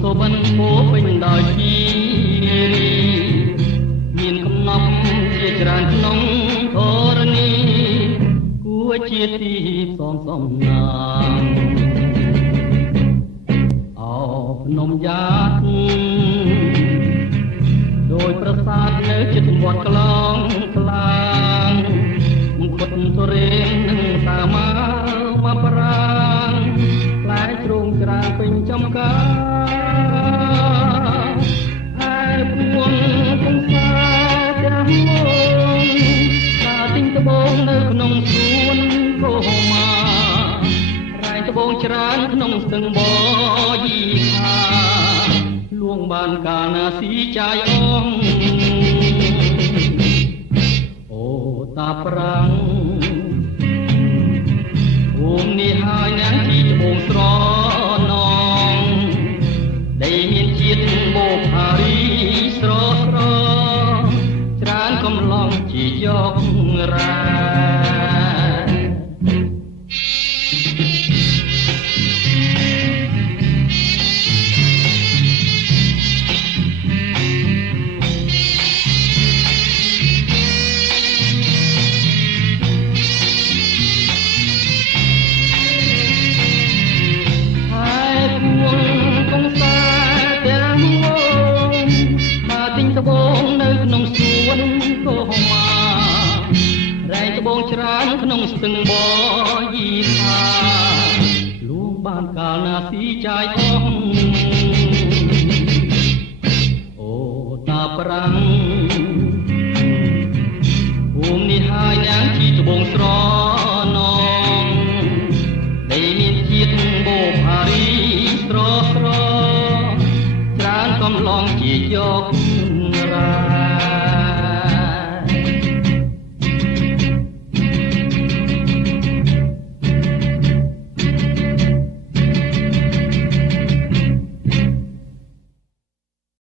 សុបិនពោពេញដោយជីមានកំណប់ជាច្រើនក្នុងធរណីគួរជាទីផ្សំសំណាងអោភ្នំយ៉ាតដោយប្រាសាទនៅជិតវត្តក្លងស្លាងមង្គតទុរេននិងតាមាមកប្រាងផ្លែជ្រូងច្រាពេញចំការហើយពួនគំសាទាំងមកតាទិញត្បូងនៅក្នុងសួនកោម៉ារែងត្បូងច្រើនក្នុងស្ទឹងបយីខាលួងបានកាលណាស៊ីចាយអងអូតាប្រាំងភូមិនេះហើយណាស់ទីត្បូងស្រនងដីមានជាតិបូផារីស្រស្រច្រើនកំឡងជាយករ៉ាត្បូងនៅក្នុងសួនកោម៉ារែងត្បូងច្រើនក្នុងស្ទឹងបយីខាលួងបានកាលណាស៊ីចាយអងអូតាប្រាំងភូមិនេះហើយយ៉ាងជីត្បូងស្រនងដីមានជាតិបូផារីស្រស្រច្រើនកំឡងជាយក